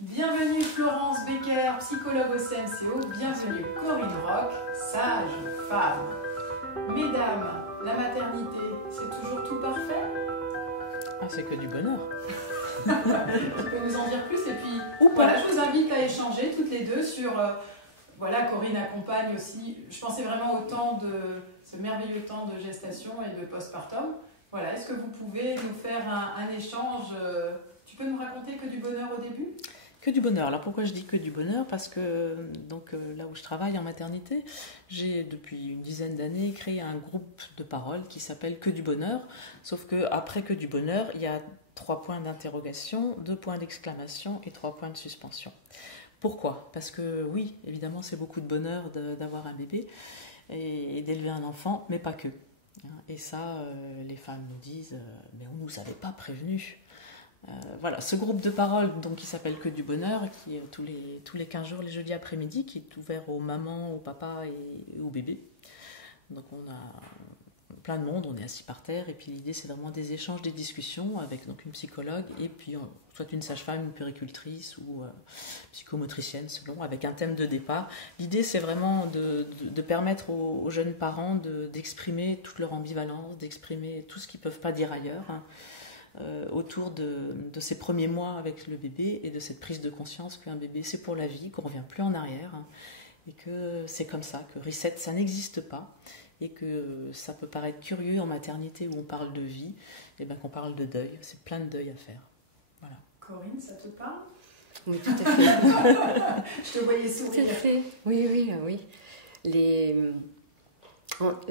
Bienvenue Florence Becker, psychologue au CMCO. Bienvenue Corinne Roch, sage femme. Mesdames, la maternité, c'est toujours tout parfait? Ah, c'est que du bonheur. Tu peux nous en dire plus et puis Ou pas. voilà, je vous invite à échanger toutes les deux sur... voilà, Corinne accompagne aussi, je pensais vraiment au temps de ce merveilleux temps de gestation et de postpartum. Voilà, est-ce que vous pouvez nous faire un échange tu peux nous raconter que du bonheur au début? Que du bonheur. Alors pourquoi je dis que du bonheur? Parce que là où je travaille en maternité, j'ai depuis une dizaine d'années créé un groupe de parole qui s'appelle Que du bonheur. Sauf qu'après que du bonheur, il y a 3 points d'interrogation, 2 points d'exclamation et 3 points de suspension. Pourquoi? Parce que oui, évidemment, c'est beaucoup de bonheur d'avoir un bébé et d'élever un enfant, mais pas que. Et ça, les femmes nous disent mais on ne nous avait pas prévenu. Voilà, ce groupe de parole donc, qui s'appelle Que du bonheur, qui est tous les 15 jours, les jeudis après-midi, qui est ouvert aux mamans, aux papas et aux bébés. Donc on a plein de monde, on est assis par terre, et puis l'idée c'est vraiment des échanges, des discussions avec donc, une psychologue, et puis soit une sage-femme, une puéricultrice ou psychomotricienne selon, avec un thème de départ. L'idée c'est vraiment de permettre aux jeunes parents d'exprimer toute leur ambivalence, d'exprimer tout ce qu'ils ne peuvent pas dire ailleurs, autour de ces premiers mois avec le bébé et de cette prise de conscience qu'un bébé c'est pour la vie, qu'on ne revient plus en arrière et que c'est comme ça, que reset ça n'existe pas et que ça peut paraître curieux en maternité où on parle de vie, et bien qu'on parle de deuil, c'est plein de deuil à faire. Voilà. Corinne, ça te parle? Oui, tout à fait. Je te voyais sourire. Tout à fait. Oui.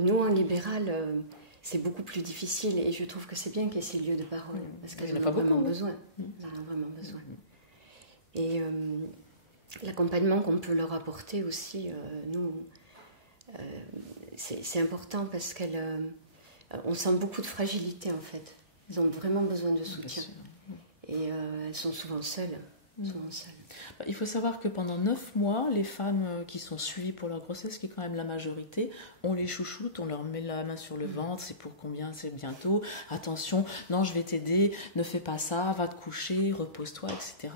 Nous, en libéral, c'est beaucoup plus difficile et je trouve que c'est bien qu'il y ait ces lieux de parole parce qu'elles en ont vraiment besoin. Elles en ont vraiment besoin. Et l'accompagnement qu'on peut leur apporter aussi, c'est important parce on sent beaucoup de fragilité en fait. Elles ont vraiment besoin de soutien. Et elles sont souvent seules. Il faut savoir que pendant 9 mois, les femmes qui sont suivies pour leur grossesse, qui est quand même la majorité, on les chouchoute, on leur met la main sur le ventre, c'est pour combien, c'est bientôt, attention, non je vais t'aider, ne fais pas ça, va te coucher, repose-toi, etc.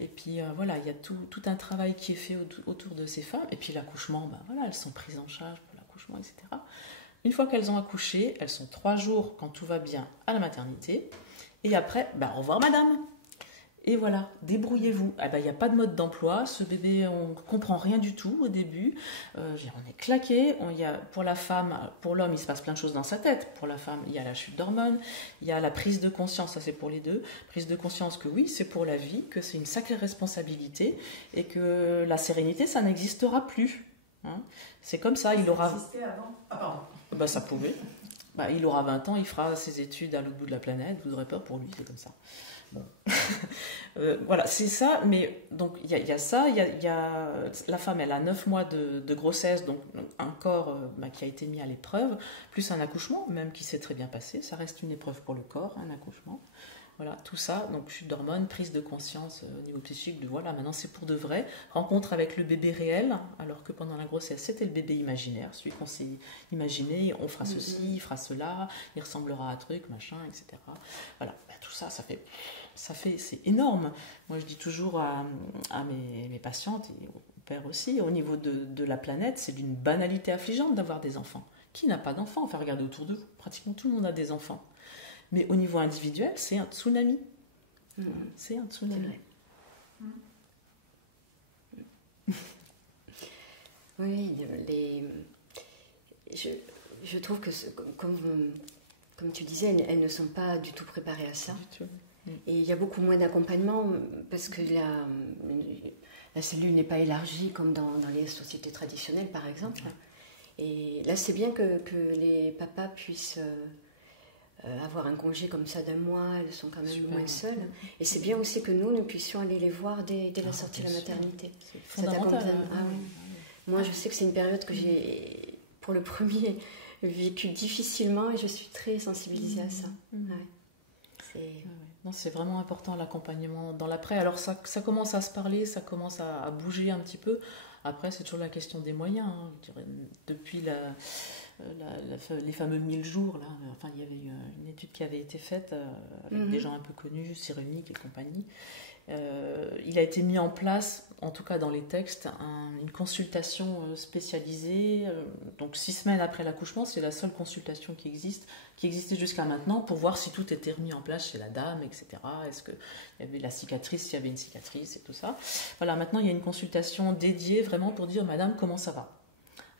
Et puis voilà, il y a tout un travail qui est fait autour de ces femmes, et puis l'accouchement, elles sont prises en charge pour l'accouchement, etc. Une fois qu'elles ont accouché, elles sont 3 jours, quand tout va bien, à la maternité, et après, au revoir madame. Et voilà, débrouillez-vous. Il n'y a pas de mode d'emploi. Ce bébé, on ne comprend rien du tout au début. On est claqué. Pour la femme, pour l'homme, il se passe plein de choses dans sa tête. Pour la femme, il y a la chute d'hormones. Il y a la prise de conscience, ça c'est pour les deux. Prise de conscience que oui, c'est pour la vie, que c'est une sacrée responsabilité et que la sérénité, ça n'existera plus. C'est comme ça. Il aura... Ça existait avant? Ah, pardon. Ça pouvait. Il aura 20 ans, il fera ses études à l'autre bout de la planète. Vous n'aurez peur pour lui, c'est comme ça. Bon. Voilà, c'est ça, mais donc il y a ça, il y a la femme, elle a 9 mois de grossesse, donc un corps qui a été mis à l'épreuve, plus un accouchement, même qui s'est très bien passé, ça reste une épreuve pour le corps, un accouchement. Voilà, tout ça, donc chute d'hormones, prise de conscience au niveau psychique, de voilà, maintenant c'est pour de vrai, rencontre avec le bébé réel, alors que pendant la grossesse c'était le bébé imaginaire, celui qu'on s'est imaginé, on fera ceci, il fera cela, il ressemblera à un truc, machin, etc. Voilà, tout ça, c'est énorme. Moi je dis toujours à mes patientes, et au père aussi, au niveau de la planète, c'est d'une banalité affligeante d'avoir des enfants. Qui n'a pas d'enfants? Enfin, regardez autour de vous, pratiquement tout le monde a des enfants. Mais au niveau individuel, c'est un tsunami. C'est un tsunami. Oui, je trouve que, comme tu disais, elles ne sont pas du tout préparées à ça. Et il y a beaucoup moins d'accompagnement parce que la cellule n'est pas élargie comme dans les sociétés traditionnelles, par exemple. Et là, c'est bien que les papas puissent... avoir un congé comme ça d'1 mois, elles sont quand même moins seules. Et c'est bien aussi que nous puissions aller les voir dès la sortie de la maternité. C'est fondamental. Moi, je sais que c'est une période que j'ai, pour le premier, vécu difficilement et je suis très sensibilisée à ça. Non, c'est vraiment important l'accompagnement dans l'après. Alors ça commence à se parler, ça commence à bouger un petit peu. Après, c'est toujours la question des moyens. Je dirais, depuis les fameux 1000 jours, là, il y avait une étude qui avait été faite avec des gens un peu connus, Cyrulnik et compagnie. il a été mis en place, en tout cas dans les textes, une consultation spécialisée. Donc 6 semaines après l'accouchement, c'est la seule consultation qui existait jusqu'à maintenant pour voir si tout était remis en place chez la dame, etc. Est-ce qu'il y avait la cicatrice, s'il y avait une cicatrice et tout ça. Voilà, maintenant il y a une consultation dédiée vraiment pour dire madame, comment ça va?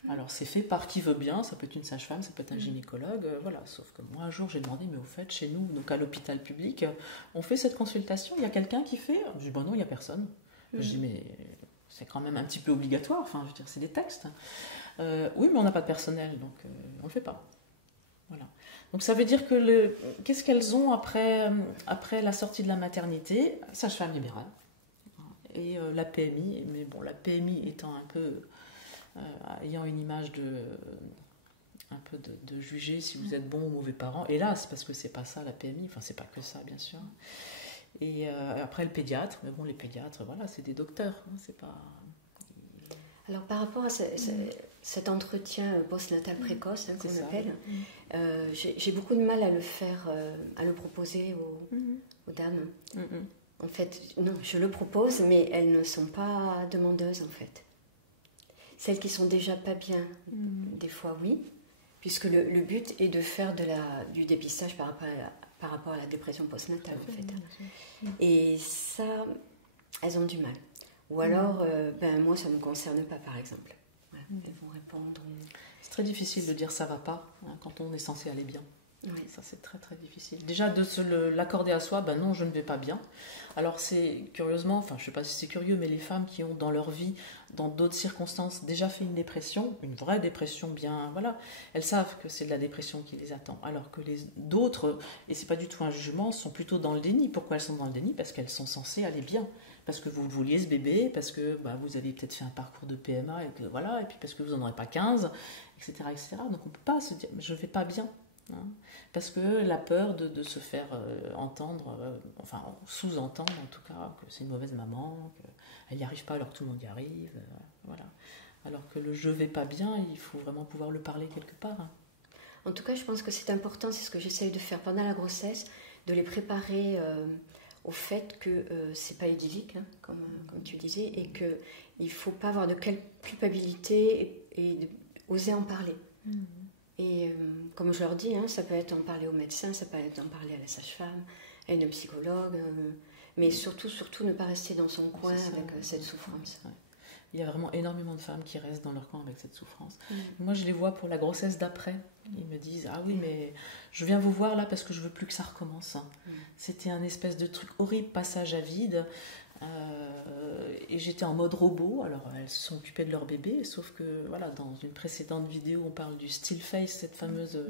Alors c'est fait par qui veut bien, ça peut être une sage-femme, ça peut être un gynécologue, voilà. Sauf que moi un jour j'ai demandé, mais au fait chez nous, donc à l'hôpital public, on fait cette consultation, il y a quelqu'un qui fait? Je dis bon non, il n'y a personne. Je dis mais c'est quand même un petit peu obligatoire, enfin je veux dire c'est des textes. Oui mais on n'a pas de personnel, donc on ne le fait pas. Voilà. Donc ça veut dire que qu'est-ce qu'elles ont après la sortie de la maternité? Sage-femme libérale et la PMI, mais bon la PMI étant un peu... ayant une image un peu de juger si vous êtes bon ou mauvais parent. Hélas, parce que c'est pas ça la PMI, enfin c'est pas que ça bien sûr. Et après le pédiatre, mais bon les pédiatres, voilà, c'est des docteurs, hein, c'est pas... Alors par rapport à cet entretien postnatal précoce hein, qu'on appelle, j'ai beaucoup de mal à le faire, à le proposer aux dames. En fait, non, je le propose, mais elles ne sont pas demandeuses en fait. Celles qui sont déjà pas bien, des fois oui, puisque le but est de faire du dépistage par rapport à la dépression postnatale en fait. Et ça, elles ont du mal. Ou alors, moi ça ne me concerne pas par exemple. Voilà, elles vont répondre. C'est très difficile de dire ça va pas hein, quand on est censé aller bien. Oui. Ça c'est très très difficile. Déjà de l'accorder à soi, ben non je ne vais pas bien. Alors c'est curieusement, enfin je sais pas si c'est curieux, mais les femmes qui ont dans leur vie, dans d'autres circonstances, déjà fait une dépression, une vraie dépression bien, voilà, elles savent que c'est de la dépression qui les attend. Alors que les d'autres, et c'est pas du tout un jugement, sont plutôt dans le déni. Pourquoi elles sont dans le déni? Parce qu'elles sont censées aller bien. Parce que vous vouliez ce bébé, parce que vous avez peut-être fait un parcours de PMA, et que, voilà, et puis parce que vous n'en aurez pas 15, etc., etc. Donc on ne peut pas se dire, je ne vais pas bien. Hein, parce que la peur de se faire entendre, enfin sous-entendre en tout cas, que c'est une mauvaise maman, qu'elle n'y arrive pas alors que tout le monde y arrive, voilà. Alors que le je vais pas bien, il faut vraiment pouvoir le parler quelque part. Hein. En tout cas, je pense que c'est important, c'est ce que j'essaye de faire pendant la grossesse, de les préparer au fait que c'est pas idyllique, hein, comme tu disais, et qu'il ne faut pas avoir de culpabilité et oser en parler. Et comme je leur dis, hein, ça peut être en parler au médecin, ça peut être en parler à la sage-femme, à une psychologue, mais surtout ne pas rester dans son coin avec cette souffrance. Ouais. Il y a vraiment énormément de femmes qui restent dans leur coin avec cette souffrance. Moi, je les vois pour la grossesse d'après. Ils me disent, ah oui, mais je viens vous voir là parce que je veux plus que ça recommence. C'était un espèce de truc horrible, passage à vide. Et j'étais en mode robot. Alors elles se sont occupées de leur bébé, sauf que voilà, dans une précédente vidéo on parle du still face, cette fameuse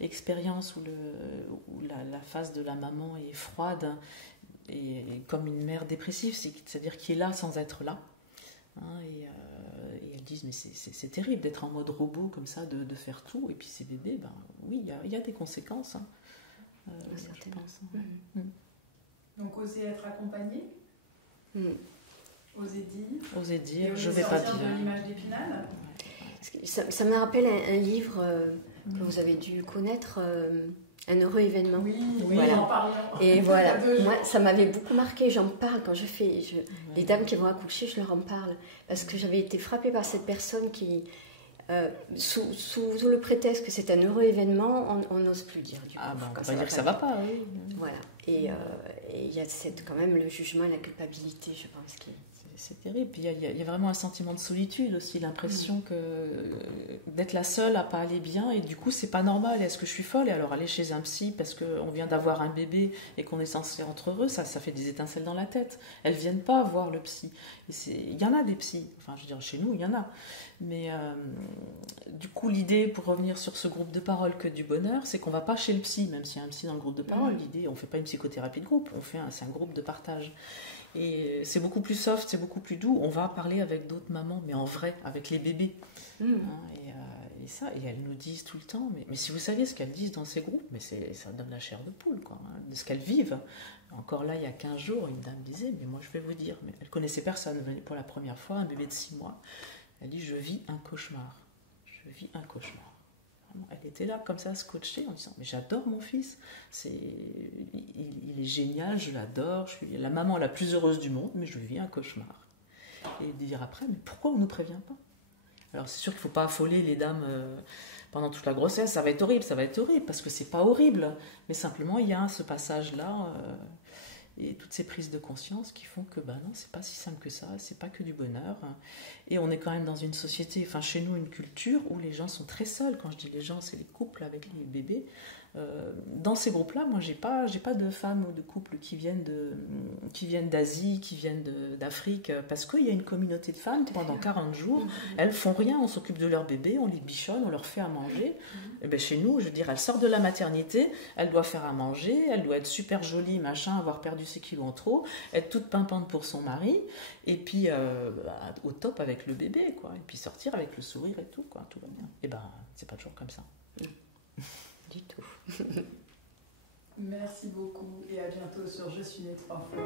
expérience où la face de la maman est froide et comme une mère dépressive, c'est-à-dire qui est là sans être là, hein, et elles disent mais c'est terrible d'être en mode robot comme ça, de faire tout, et puis ces bébés, oui, il y a des conséquences, hein, je pense. Donc oser être accompagné. Oser dire, je vais pas bien. De l'image d'Épinal. Ça me rappelle un livre que vous avez dû connaître, Un heureux événement. Oui, voilà. En parlant. Et voilà, moi ça m'avait beaucoup marqué, j'en parle quand les dames qui vont accoucher, je leur en parle, parce que j'avais été frappée par cette personne qui, sous le prétexte que c'est un heureux événement, on n'ose plus dire du coup. On va dire que ça va pas, oui. Voilà, et il y a quand même le jugement et la culpabilité, je pense. C'est terrible. Puis il y a vraiment un sentiment de solitude aussi, l'impression d'être la seule à pas aller bien, et du coup c'est pas normal. Est-ce que je suis folle? Et alors aller chez un psy parce qu'on vient d'avoir un bébé et qu'on est censé être heureux, ça fait des étincelles dans la tête. Elles viennent pas voir le psy. Il y en a des psys, enfin je veux dire chez nous il y en a. Mais du coup l'idée, pour revenir sur ce groupe de parole Que du bonheur, c'est qu'on va pas chez le psy, même s'il y a un psy dans le groupe de parole. L'idée, on fait pas une psychothérapie de groupe, c'est un groupe de partage. Et c'est beaucoup plus soft, c'est beaucoup plus doux. On va parler avec d'autres mamans, mais en vrai, avec les bébés. Hein, et elles nous disent tout le temps, mais si vous saviez ce qu'elles disent dans ces groupes, mais ça donne la chair de poule, quoi, hein, de ce qu'elles vivent. Encore là, il y a 15 jours, une dame disait, mais moi je vais vous dire, mais elle connaissait personne, elle venait pour la première fois, un bébé de 6 mois. Elle dit, je vis un cauchemar. Je vis un cauchemar. Elle était là comme ça, scotchée, en disant mais j'adore mon fils, il est génial, je l'adore, je suis la maman la plus heureuse du monde, mais je lui vis un cauchemar. Et dire après, mais pourquoi on ne nous prévient pas? Alors c'est sûr qu'il ne faut pas affoler les dames pendant toute la grossesse, ça va être horrible, parce que c'est pas horrible, mais simplement il y a ce passage-là et toutes ces prises de conscience qui font que non, c'est pas si simple que ça, c'est pas que du bonheur. Et on est quand même dans une société, enfin chez nous, une culture où les gens sont très seuls. Quand je dis les gens, c'est les couples avec les bébés. Dans ces groupes-là, moi, j'ai pas de femmes ou de couples qui viennent d'Asie, qui viennent d'Afrique, parce qu'il y a une communauté de femmes pendant 40 jours. Elles font rien, on s'occupe de leur bébé, on les bichonne, on leur fait à manger. Et ben chez nous, je veux dire, elle sort de la maternité, elle doit faire à manger, elle doit être super jolie, machin, avoir perdu ses kilos en trop, être toute pimpante pour son mari, et puis au top avec le bébé, quoi. Et puis sortir avec le sourire et tout, quoi. Tout va bien. Et c'est pas toujours comme ça. Du tout. Merci beaucoup et à bientôt sur Je suis née 3 fois.